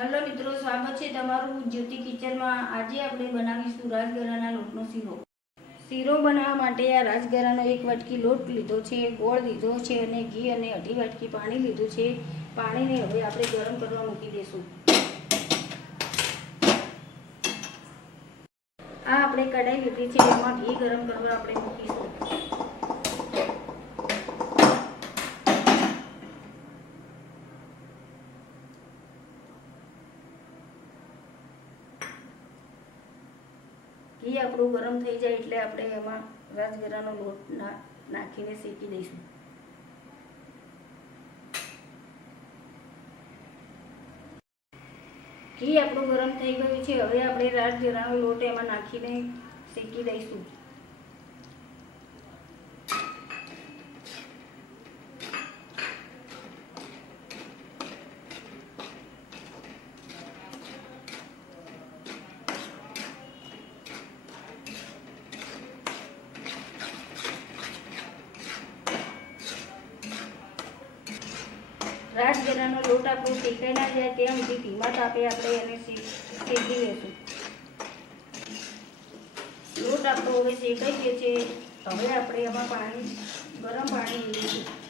Hello મિત્રો, સ્વાગત છે તમારું જ્યોતિ કિચનમાં. આજે આપણે બનાવીશું રાજગરાના લોટનો શીરો. શીરો બનાવવા માટે આ રાજગરાનો એક વાટકી લોટ લીધો છે, ગોળ લીધો છે અને ઘી અને અઢી વાટકી પાણી લીધું છે. પાણીને હવે આપણે ગરમ કરવા મૂકી દઈશું આ આપણે કઢાઈ લીધી છે, એમાં ઘી ગરમ કરવા આપણે મૂકીશું. ઘી આપણું ગરમ થઈ જાય એટલે આપણે એમાં રાજગીરાનો લોટ નાખીને શેકી દઈશું. ઘી આપણું ગરમ થઈ ગયું છે. હવે આપણે રાજગરાનો લોટ એમાં નાખીને શેકી દઈશું. રાજગરાનો લોટ આપણો શેકાઈ ના જાય ત્યાં સુધી ધીમા તાપે આપણે એને શેકી લેશું. લોટ આપણો હવે શેકાઈ ગયો છે. હવે આપણે એમાં પાણી, ગરમ પાણી ઉમેરીશું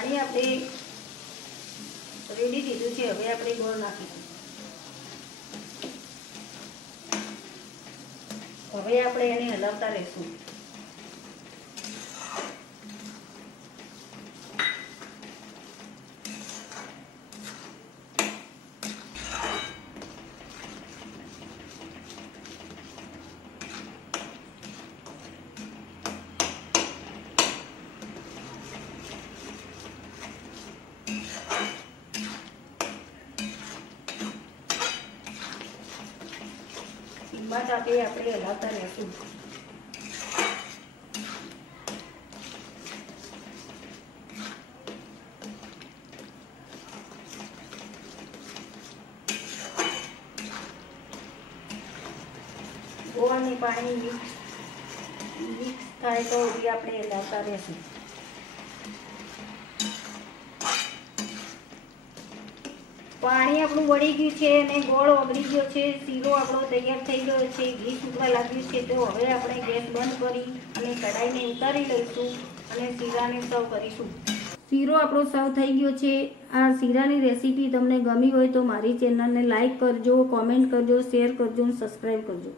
પાણી આપણે રેડી દીધું છે હવે આપણે ગોળ નાખીશું. હવે આપણે એને હલાવતા રહેશું. તાપે આપણે હલાવતા રહેશું. ગોવાની પાણી મિક્સ મિક્સ થાય તો બી આપણે લાવતા રહેશું. પાણી આપણું વળી ગયું છે અને ગોળ ઓગળી ગયો છે, શીરો આપણો તૈયાર થઈ ગયો છે, ઘી છૂટવા લાગ્યું છે, તો હવે આપણે ગેસ બંધ કરી અને કઢાઈને ઉતારી લઈશું અને શીરાને સર્વ કરીશું. શીરો આપણો સર્વ થઈ ગયો છે. આ શીરાની રેસીપી તમને ગમી હોય તો મારી ચેનલને લાઇક કરજો, કોમેન્ટ કરજો, શેર કરજો અને સબસ્ક્રાઈબ કરજો.